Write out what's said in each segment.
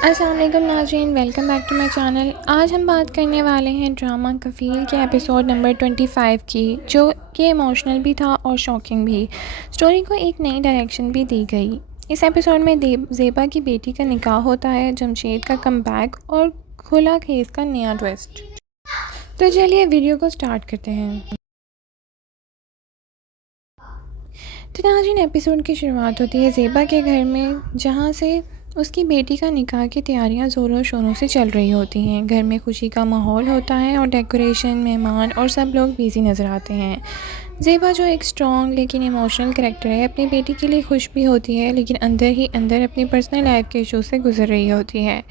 अस्सलाम वालेकुम नाज़रीन, welcome back to my channel. आज हम बात करने वाले हैं ड्रामा कफ़ील के एपिसोड नंबर 25 की, जो कि इमोशनल भी था और शॉकिंग भी। स्टोरी को एक नई डायरेक्शन भी दी गई। इस एपिसोड में ज़ेबा की बेटी का निकाह होता है, जमशेद का कमबैक और खुला केस का नया ट्विस्ट। तो चलिए वीडियो को स्टार्ट करते हैं। तो नाज़रीन, एपिसोड की शुरुआत होती है ज़ेबा के घर में, जहाँ से उसकी बेटी का निकाह की तैयारियां ज़ोरों शोरों से चल रही होती हैं। घर में खुशी का माहौल होता है और डेकोरेशन, मेहमान और सब लोग बिज़ी नज़र आते हैं। ज़ेबा, जो एक स्ट्रॉन्ग लेकिन इमोशनल कैरेक्टर है, अपनी बेटी के लिए खुश भी होती है, लेकिन अंदर ही अंदर अपनी पर्सनल लाइफ के इशू से गुजर रही होती है।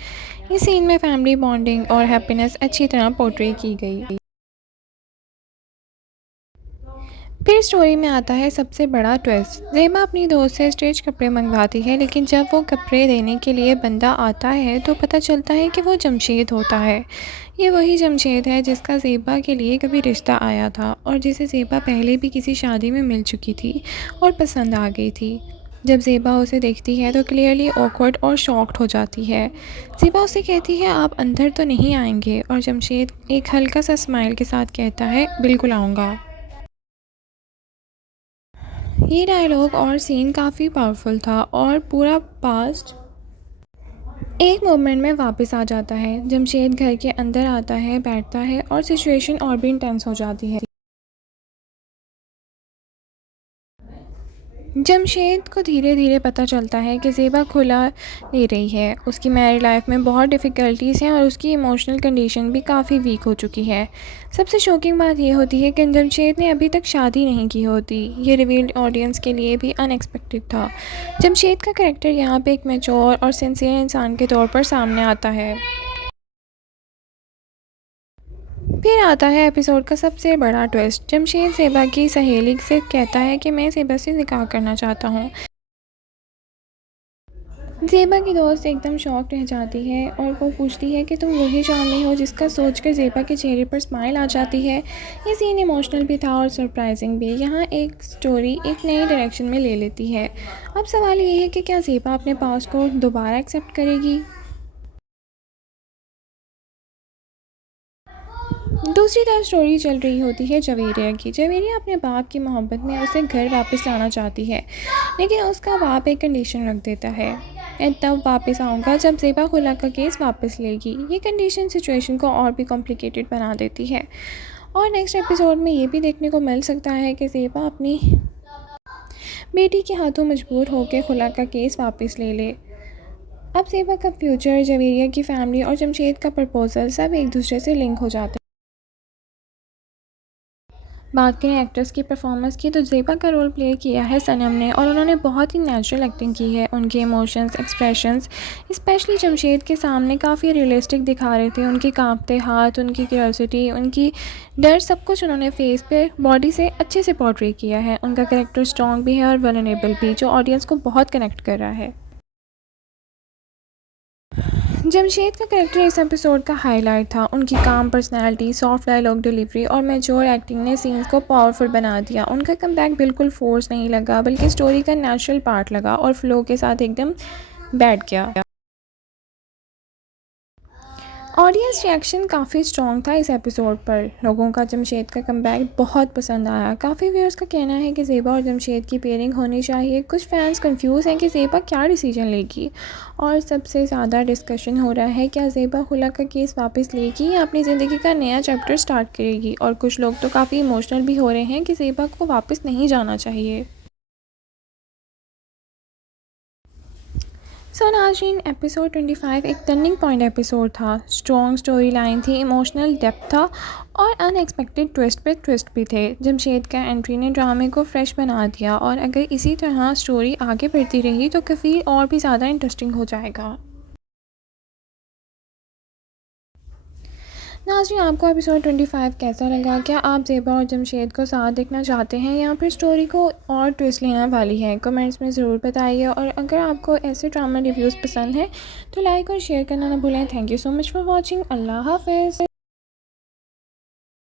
इस सीन में फैमिली बॉन्डिंग और हैप्पीनेस अच्छी तरह पोर्ट्रे की गई। फिर स्टोरी में आता है सबसे बड़ा ट्विस्ट। ज़ेबा अपनी दोस्त से स्टिच कपड़े मंगवाती है, लेकिन जब वो कपड़े देने के लिए बंदा आता है तो पता चलता है कि वो जमशेद होता है। ये वही जमशेद है जिसका ज़ेबा के लिए कभी रिश्ता आया था और जिसे ज़ेबा पहले भी किसी शादी में मिल चुकी थी और पसंद आ गई थी। जब ज़ेबा उसे देखती है तो क्लियरली ऑकवर्ड और शॉक्ड हो जाती है। ज़ेबा उसे कहती है, आप अंदर तो नहीं आएंगे? और जमशेद एक हल्का सा स्माइल के साथ कहता है, बिल्कुल आऊँगा। ये डायलॉग और सीन काफ़ी पावरफुल था और पूरा पास्ट एक मोमेंट में वापस आ जाता है। जमशेद घर के अंदर आता है, बैठता है और सिचुएशन और भी इंटेंस हो जाती है। जमशेद को धीरे धीरे पता चलता है कि ज़ेबा खुला ले रही है। उसकी मैरिड लाइफ में बहुत डिफ़िकल्टीज़ हैं और उसकी इमोशनल कंडीशन भी काफ़ी वीक हो चुकी है। सबसे शॉकिंग बात यह होती है कि जमशेद ने अभी तक शादी नहीं की होती। ये रिवील्ड ऑडियंस के लिए भी अनएक्सपेक्टेड था। जमशेद का कैरेक्टर यहाँ पे एक मैच्योर और सिंसियर इंसान के तौर पर सामने आता है। फिर आता है एपिसोड का सबसे बड़ा ट्विस्ट। जमशेद ज़ेबा की सहेली से कहता है कि मैं ज़ेबा से निकाह करना चाहता हूँ। ज़ेबा की दोस्त एकदम शॉक रह जाती है और वो पूछती है कि तुम वही चांदनी हो, जिसका सोचकर ज़ेबा के चेहरे पर स्माइल आ जाती है। ये सीन इमोशनल भी था और सरप्राइजिंग भी। यहाँ एक स्टोरी एक नई डायरेक्शन में ले लेती है। अब सवाल ये है कि क्या ज़ेबा अपने पास्ट को दोबारा एक्सेप्ट करेगी? दूसरी तरफ स्टोरी चल रही होती है जवेरिया की। जवेरिया अपने बाप की मोहब्बत में उसे घर वापस लाना चाहती है, लेकिन उसका बाप एक कंडीशन रख देता है, मैं तब वापस आऊँगा जब ज़ेबा खुला का केस वापस लेगी। ये कंडीशन सिचुएशन को और भी कॉम्प्लिकेटेड बना देती है और नेक्स्ट एपिसोड में ये भी देखने को मिल सकता है कि ज़ेबा अपनी बेटी के हाथों मजबूर होकर खुला का केस वापस ले ले। अब ज़ेबा का फ्यूचर, जवेरिया की फैमिली और जमशेद का प्रपोजल सब एक दूसरे से लिंक हो जाते हैं। बात करें एक्ट्रेस की परफॉर्मेंस की, तो ज़ेबा का रोल प्ले किया है सनम ने और उन्होंने बहुत ही नेचुरल एक्टिंग की है। उनके इमोशंस, एक्सप्रेशंस स्पेशली जमशेद के सामने काफ़ी रियलिस्टिक दिखा रहे थे। उनके कांपते हाथ, उनकी क्यूरियोसिटी, उनकी डर, सब कुछ उन्होंने फेस पे, बॉडी से अच्छे से पोर्ट्रे किया है। उनका कैरेक्टर स्ट्रॉन्ग भी है और वल्नरेबल भी, जो ऑडियंस को बहुत कनेक्ट कर रहा है। जमशेद का कैरेक्टर इस एपिसोड का हाईलाइट था। उनकी काम पर्सनैलिटी, सॉफ्ट डायलॉग डिलीवरी और मैच्योर एक्टिंग ने सीन्स को पावरफुल बना दिया। उनका कमबैक बिल्कुल फोर्स नहीं लगा, बल्कि स्टोरी का नेचुरल पार्ट लगा और फ्लो के साथ एकदम बैठ गया। ऑडियंस रिएक्शन काफ़ी स्ट्रॉन्ग था इस एपिसोड पर। लोगों का जमशेद का कमबैक बहुत पसंद आया। काफ़ी व्यूअर्स का कहना है कि ज़ेबा और जमशेद की पेयरिंग होनी चाहिए। कुछ फैंस कंफ्यूज हैं कि ज़ेबा क्या डिसीजन लेगी और सबसे ज़्यादा डिस्कशन हो रहा है, क्या ज़ेबा खुला का केस वापस लेगी या अपनी ज़िंदगी का नया चैप्टर स्टार्ट करेगी। और कुछ लोग तो काफ़ी इमोशनल भी हो रहे हैं कि ज़ेबा को वापस नहीं जाना चाहिए। सो नाज़रीन, एपिसोड 25 एक टर्निंग पॉइंट एपिसोड था। स्ट्रॉन्ग स्टोरी लाइन थी, इमोशनल डेप्थ था और अनएक्सपेक्टेड ट्विस्ट पे ट्विस्ट भी थे। जमशेद का एंट्री ने ड्रामे को फ्रेश बना दिया और अगर इसी तरह स्टोरी आगे बढ़ती रही तो काफ़ी और भी ज़्यादा इंटरेस्टिंग हो जाएगा। नाज़रीन, आपको एपिसोड 25 कैसा लगा? क्या आप ज़ेबा और जमशेद को साथ देखना चाहते हैं या फिर स्टोरी को और ट्विस्ट लेने वाली है? कमेंट्स में ज़रूर बताइए और अगर आपको ऐसे ड्रामा रिव्यूज़ पसंद हैं तो लाइक और शेयर करना ना भूलें। Thank you so much for watching. अल्लाह हाफ़िज़।